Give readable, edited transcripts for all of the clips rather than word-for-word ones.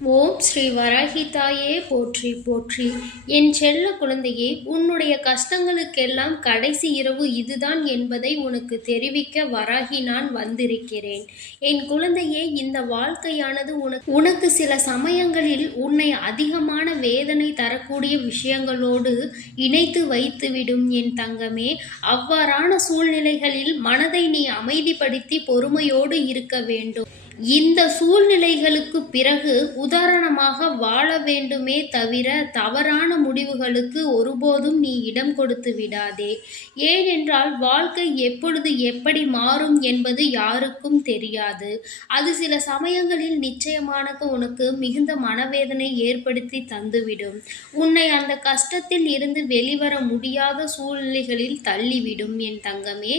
ஓம் ஸ்ரீ வராகி தாயே போற்றி போற்றி. என் செல்ல குழந்தையே, உன்னுடைய கஷ்டங்களுக்கெல்லாம் கடைசி இரவு இதுதான் என்பதை உனக்கு தெரிவிக்க வராகி நான் வந்திருக்கிறேன். என் குழந்தையே, இந்த வாழ்க்கையானது உனக்கு சில சமயங்களில் உன்னை அதிகமான வேதனை தரக்கூடிய விஷயங்களோடு இணைத்து வைத்துவிடும் என் தங்கமே. அவ்வாறான சூழ்நிலைகளில் மனதை நீ அமைதிப்படுத்தி பொறுமையோடு இருக்க வேண்டும். இந்த சூழ்நிலைகளுக்கு பிறகு உதாரணமாக வாழ வேண்டுமே தவிர தவறான முடிவுகளுக்கு ஒருபோதும் நீ இடம் கொடுத்து விடாதே. ஏனென்றால் வாழ்க்கை எப்பொழுது எப்படி மாறும் என்பது யாருக்கும் தெரியாது. அது சில சமயங்களில் நிச்சயமாக உனக்கு மிகுந்த மனவேதனை ஏற்படுத்தி தந்துவிடும். உன்னை அந்த கஷ்டத்தில் இருந்து வெளிவர முடியாத சூழ்நிலைகளில் தள்ளிவிடும் என் தங்கமே.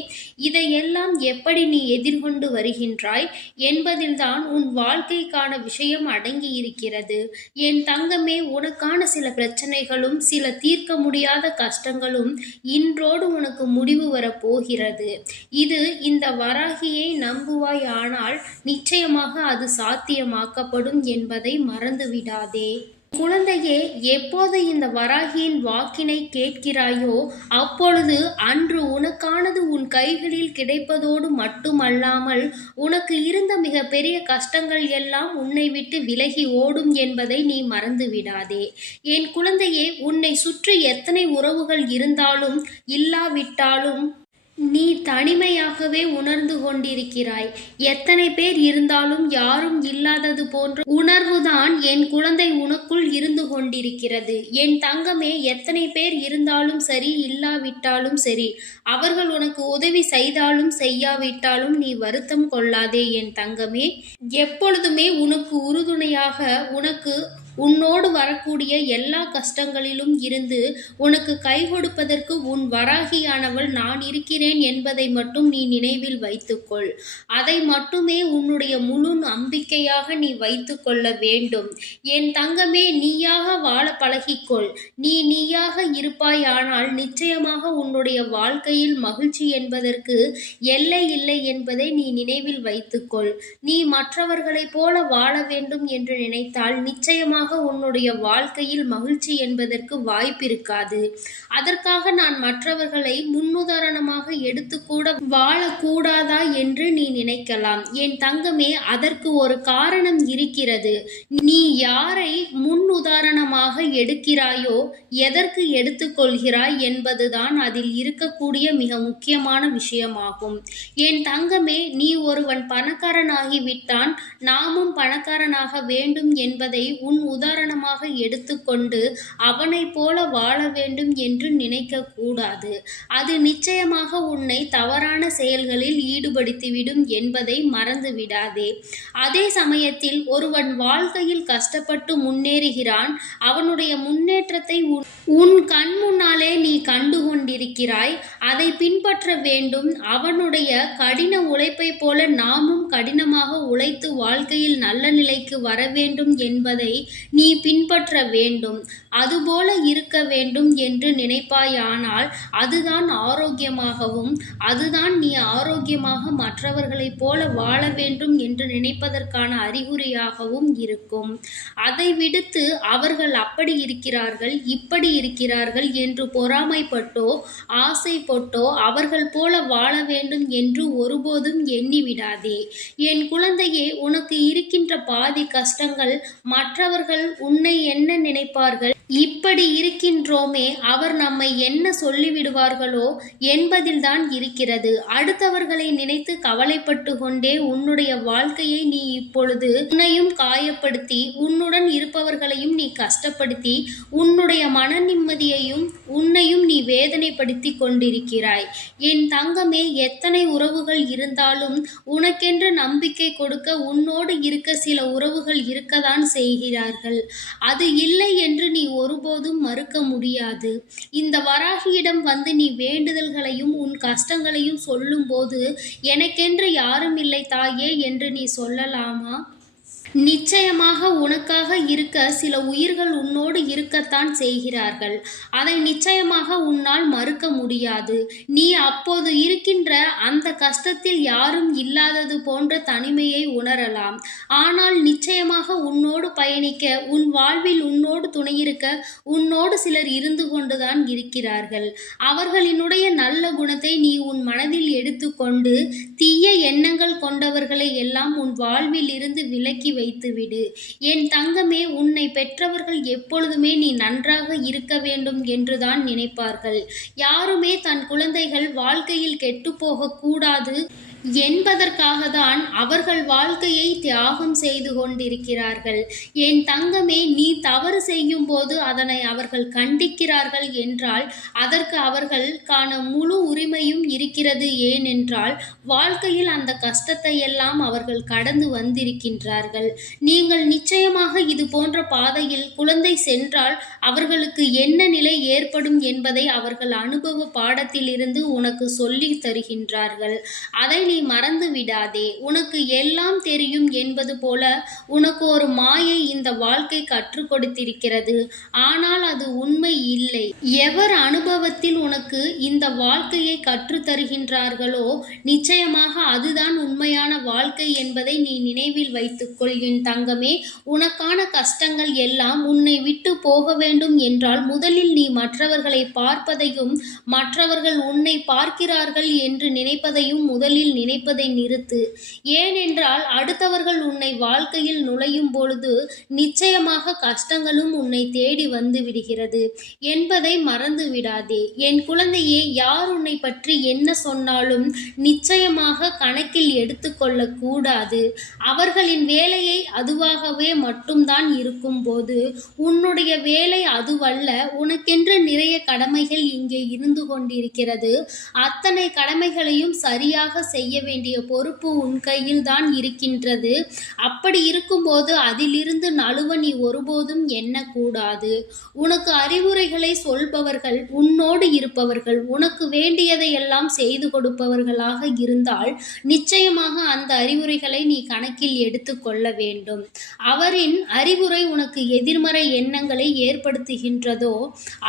இதையெல்லாம் எப்படி நீ எதிர்கொண்டு வருகின்றாய் என்பதில் தான் உன் வாழ்க்கைக்கான விஷயம் அடங்கி இருக்கிறது. என் தங்கமே, உனக்கான சில பிரச்சனைகளும் சில தீர்க்க முடியாத கஷ்டங்களும் இன்றோடு உனக்கு முடிவு வரப்போகிறது. இது இந்த வராகியை நம்புவாய், ஆனால் நிச்சயமாக அது சாத்தியமாக்கப்படும் என்பதை மறந்துவிடாதே. குழந்தையே, எப்போது இந்த வராகியின் வாக்கினை கேட்கிறாயோ அப்பொழுது அன்று உனக்கானது உன் கைகளில் கிடைப்பதோடு மட்டுமல்லாமல் உனக்கு இருந்த மிக பெரிய கஷ்டங்கள் எல்லாம் உன்னை விட்டு விலகி ஓடும் என்பதை நீ மறந்து விடாதே. என் குழந்தையே, உன்னை சுற்றி எத்தனை உறவுகள் இருந்தாலும் இல்லாவிட்டாலும் நீ தனிமையாகவே உணர்ந்து கொண்டிருக்கிறாய். எத்தனை பேர் இருந்தாலும் யாரும் இல்லாதது போன்ற உணர்வுதான் என் குழந்தை உனக்குள் இருந்து கொண்டிருக்கிறது. என் தங்கமே, எத்தனை பேர் இருந்தாலும் சரி இல்லாவிட்டாலும் சரி, அவர்கள் உனக்கு உதவி செய்தாலும் செய்யாவிட்டாலும் நீ வருத்தம் கொள்ளாதே என் தங்கமே. எப்பொழுதுமே உனக்கு உறுதுணையாக உன்னோடு வரக்கூடிய எல்லா கஷ்டங்களிலும் இருந்து உனக்கு கை கொடுப்பதற்கு உன் வராகியானவள் நான் இருக்கிறேன் என்பதை மட்டும் நீ நினைவில் வைத்துக்கொள். அதை மட்டுமே உன்னுடைய முழு நம்பிக்கையாக நீ வைத்து கொள்ள வேண்டும். என் தங்கமே, நீயாக வாழ பழகிக்கொள். நீயாக இருப்பாயானால் நிச்சயமாக உன்னுடைய வாழ்க்கையில் மகிழ்ச்சி என்பதற்கு எல்லை இல்லை என்பதை நீ நினைவில் வைத்துக்கொள். நீ மற்றவர்களைப் போல வாழ வேண்டும் என்று நினைத்தால் நிச்சயமாக உன்னுடைய வாழ்க்கையில் மகிழ்ச்சி என்பதற்கு வாய்ப்பிருக்காது. அதற்காக நான் மற்றவர்களை முன்னுதாரணமாக எடுத்துக்கூட வாழக்கூடாதா என்று நீ நினைக்கலாம். என் தங்கமே, அதற்கு ஒரு காரணம் இருக்கிறது. நீ யாரை முன்னுதாரணமாக எடுக்கிறாயோ, எதற்கு எடுத்துக்கொள்கிறாய் என்பதுதான் அதில் இருக்கக்கூடிய மிக முக்கியமான விஷயமாகும். என் தங்கமே, நீ ஒருவன் பணக்காரனாகிவிட்டான், நாமும் பணக்காரனாக வேண்டும் என்பதை உன் உதாரணமாக எடுத்துக்கொண்டு அவனைப் போல வாழ வேண்டும் என்று நினைக்க கூடாது. அது நிச்சயமாக உன்னை தவறான செயல்களில் ஈடுபடுத்திவிடும் என்பதை மறந்து விடாதே. அதே சமயத்தில் ஒருவன் வாழ்க்கையில் கஷ்டப்பட்டு முன்னேறுகிறான். அவனுடைய முன்னேற்றத்தை உன் கண் முன்னாலே நீ கண்டு கொண்டிருக்கிறாய். அதை பின்பற்ற வேண்டும். அவனுடைய கடின உழைப்பை போல நாமும் கடினமாக உழைத்து வாழ்க்கையில் நல்ல நிலைக்கு வர வேண்டும் என்பதை நீ பின்பற்ற வேண்டும். அதுபோல இருக்க வேண்டும் என்று நினைப்பாயானால் அதுதான் ஆரோக்கியமாகவும், அதுதான் நீ ஆரோக்கியமாக மற்றவர்களைப் போல வாழ வேண்டும் என்று நினைப்பதற்கான அறிகுறியாகவும் இருக்கும். அதை விடுத்து அவர்கள் அப்படி இருக்கிறார்கள் இப்படி இருக்கிறார்கள் என்று பொறாமைப்பட்டோ ஆசைப்பட்டோ அவர்கள் போல வாழ வேண்டும் என்று ஒருபோதும் எண்ணிவிடாதே. என் குழந்தையே, உனக்கு இருக்கின்ற பாதி கஷ்டங்கள் மற்றவர்கள் உன்னை என்ன நினைப்பார்கள், இப்படி இருக்கின்றோமே அவர் நம்மை என்ன சொல்லிவிடுவார்களோ என்பதில்தான் இருக்கிறது. அடுத்தவர்களை நினைத்து கவலைப்பட்டு கொண்டே உன்னுடைய வாழ்க்கையை நீ இப்பொழுது உன்னையும் காயப்படுத்தி உன்னுடன் இருப்பவர்களையும் நீ கஷ்டப்படுத்தி உன்னுடைய மன நிம்மதியையும் உன்னையும் நீ வேதனைப்படுத்தி கொண்டிருக்கிறாய். என் தங்கமே, எத்தனை உறவுகள் இருந்தாலும் உனக்கென்று நம்பிக்கை கொடுக்க உன்னோடு இருக்க சில உறவுகள் இருக்கத்தான் செய்கிறார்கள். அது இல்லை என்று நீ ஒருபோதும் மறுக்க முடியாது. இந்த வராகியிடம் வந்து நீ வேண்டுதல்களையும் உன் கஷ்டங்களையும் சொல்லும்போது எனக்கென்று யாரும் இல்லை தாயே என்று நீ சொல்லலாமா? நிச்சயமாக உனக்காக இருக்க சில உயிர்கள் உன்னோடு இருக்கத்தான் செய்கிறார்கள். அதை நிச்சயமாக உன்னால் மறுக்க முடியாது. நீ அப்போது இருக்கின்ற அந்த கஷ்டத்தில் யாரும் இல்லாதது போன்ற தனிமையை உணரலாம். ஆனால் நிச்சயமாக உன்னோடு பயணிக்க, உன் வாழ்வில் உன்னோடு துணையிருக்க உன்னோடு சிலர் இருந்து கொண்டுதான் இருக்கிறார்கள். அவர்களினுடைய நல்ல குணத்தை நீ உன் மனதில் எடுத்துக்கொண்டு தீய எண்ணங்கள் கொண்டவர்களை எல்லாம் உன் வாழ்வில் இருந்து விலக்கி வைத்துவிடு. என் தங்கமே, உன்னை பெற்றவர்கள் எப்பொழுதுமே நீ நன்றாக இருக்க வேண்டும் என்றுதான் நினைப்பார்கள். யாருமே தன் குழந்தைகள் வாழ்க்கையில் கெட்டுப்போகக் கூடாது என்பதற்காகத்தான் அவர்கள் வாழ்க்கையை தியாகம் செய்து கொண்டிருக்கிறார்கள். என் தங்கமே, நீ தவறு செய்யும் போது அதனை அவர்கள் கண்டிக்கிறார்கள் என்றால் அதற்கு அவர்களுக்கான முழு உரிமையும் இருக்கிறது. ஏனென்றால் வாழ்க்கையில் அந்த கஷ்டத்தை எல்லாம் அவர்கள் கடந்து வந்திருக்கின்றார்கள். நீங்கள் நிச்சயமாக இது போன்ற பாதையில் குழந்தை சென்றால் அவர்களுக்கு என்ன நிலை ஏற்படும் என்பதை அவர்கள் அனுபவ பாடத்திலிருந்து உனக்கு சொல்லி தருகின்றார்கள். அதை நீ மறந்து விடாதே. உனக்கு எல்லாம் தெரியும் என்பது போல உனக்கு ஒரு மாயை இந்த வாழ்க்கை கற்றுக் கொடுத்திருக்கிறது. ஆனால் அது உண்மை இல்லை. எவர் அனுபவத்தில் உனக்கு இந்த வாழ்க்கையை கற்றுத் தருகின்றார்களோ நிச்சயமாக அதுதான் உண்மையான வாழ்க்கை என்பதை நீ நினைவில் வைத்துக்கொள் என் தங்கமே. உனக்கான கஷ்டங்கள் எல்லாம் உன்னை விட்டு போக வேண்டும் என்றால் முதலில் நீ மற்றவர்களை பார்ப்பதையும் மற்றவர்கள் உன்னை பார்க்கிறார்கள் என்று நினைப்பதையும் முதலில் நினைப்பதை நிறுத்து. ஏனென்றால் அடுத்தவர்கள் உன்னை வாழ்க்கையில் நுழையும் பொழுது நிச்சயமாக கஷ்டங்களும் உன்னை தேடி வந்து விடுகிறது என்பதை மறந்து விடாதே. என் குழந்தையே, யார் உன்னை பற்றி என்ன சொன்னாலும் நிச்சயமாக கணக்கில் எடுத்துக்கொள்ள கூடாது. அவர்களின் வேலையை அதுவாகவே மட்டும்தான் இருக்கும் போது உன்னுடைய வேலை அதுவல்ல. உனக்கென்று நிறைய கடமைகள் இங்கே இருந்து கொண்டிருக்கிறது. அத்தனை கடமைகளையும் சரியாக செய்ய வேண்டிய பொறுப்பு உன் கையில் தான் இருக்கின்றது. அப்படி இருக்கும்போது அதிலிருந்து நழுவ நீ ஒருபோதும் எண்ணக்கூடாது. உனக்கு அறிவுரைகளை சொல்பவர்கள் உன்னோடு இருப்பவர்கள், உனக்கு வேண்டியதை எல்லாம் செய்து கொடுப்பவர்களாக இருந்தால் நிச்சயமாக அந்த அறிவுரைகளை நீ கணக்கில் எடுத்துக்கொள்ள வேண்டும். அவரின் அறிவுரை உனக்கு எதிர்மறை எண்ணங்களை ஏற்படுத்துகின்றதோ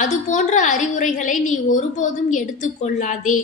அது போன்ற அறிவுரைகளை நீ ஒருபோதும் எடுத்துக்கொள்ளாதே.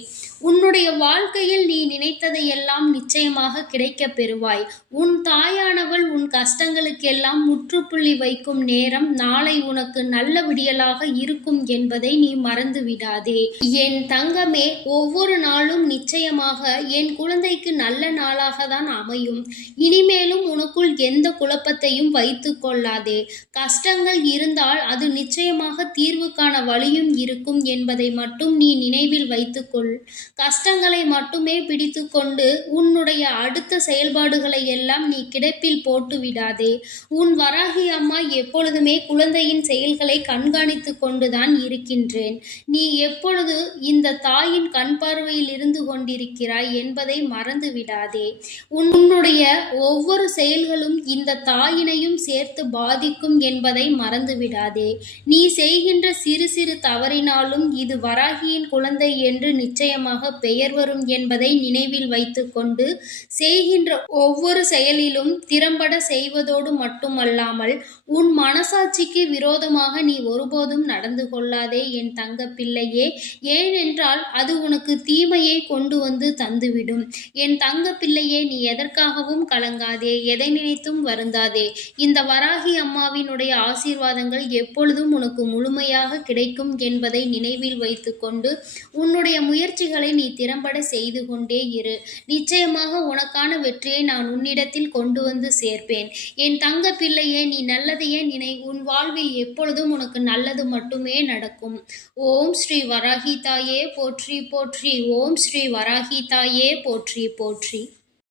உன்னுடைய வாழ்க்கையில் நீ நினைத்ததையெல்லாம் நிச்சயமாக கிடைக்கப் பெறுவாய். உன் தாயானவள் உன் கஷ்டங்களுக்கெல்லாம் முற்றுப்புள்ளி வைக்கும் நேரம் நாளை உனக்கு நல்ல விடியலாக இருக்கும் என்பதை நீ மறந்து விடாதே. என் தங்கமே, ஒவ்வொரு நாளும் நிச்சயமாக என் குழந்தைக்கு நல்ல நாளாக தான் அமையும். இனிமேலும் உனக்குள் எந்த குழப்பத்தையும் வைத்து கொள்ளாதே. கஷ்டங்கள் இருந்தால் அது நிச்சயமாக தீர்வுக்கான வழியும் இருக்கும் என்பதை மட்டும் நீ நினைவில் வைத்துக்கொள். கஷ்டங்களை மட்டுமே பிடித்து கொண்டு உன்னுடைய அடுத்த செயல்பாடுகளை எல்லாம் நீ கிடப்பில் போட்டு விடாதே. உன் வராகி அம்மா எப்பொழுதுமே குழந்தையின் செயல்களை கண்காணித்து கொண்டுதான் இருக்கின்றேன். நீ எப்பொழுது இந்த தாயின் கண் பார்வையில் இருந்து கொண்டிருக்கிறாய் என்பதை மறந்து விடாதே. உன்னுடைய ஒவ்வொரு செயல்களும் இந்த தாயினையும் சேர்த்து பாதிக்கும் என்பதை மறந்து விடாதே. நீ செய்கின்ற சிறு சிறு தவறினாலும் இது வராகியின் குழந்தை என்று நிச்சயமாக பெயர் வரும் என்பதை நினைவில் வைத்துக்கொண்டு செய்கின்ற ஒவ்வொரு செயலிலும் திறம்பட செய்வதோடு மட்டுமல்லாமல் உன் மனசாட்சிக்கு விரோதமாக நீ ஒருபோதும் நடந்து கொள்ளாதே என் தங்க பிள்ளையே. ஏனென்றால் அது உனக்கு தீமையை கொண்டு வந்து தந்துவிடும். என் தங்க பிள்ளையே, நீ எதற்காகவும் கலங்காதே, எதை நினைத்தும் வருந்தாதே. இந்த வராகி அம்மாவினுடைய ஆசீர்வாதங்கள் எப்பொழுதும் உனக்கு முழுமையாக கிடைக்கும் என்பதை நினைவில் வைத்துக்கொண்டு உன்னுடைய முயற்சிகளை நீ திறம்பட செய்து கொண்டே இரு. நிச்சயமாக உனக்கான வெற்றியை நான் உன்னிடத்தில் கொண்டு வந்து சேர்ப்பேன். என் தங்க பிள்ளையே, நீ நல்லதையே நினை. உன் வாழ்வில் எப்பொழுதும் உனக்கு நல்லது மட்டுமே நடக்கும். ஓம் ஸ்ரீ வராகி தாயே போற்றி போற்றி. ஓம் ஸ்ரீ வராகி தாயே போற்றி போற்றி.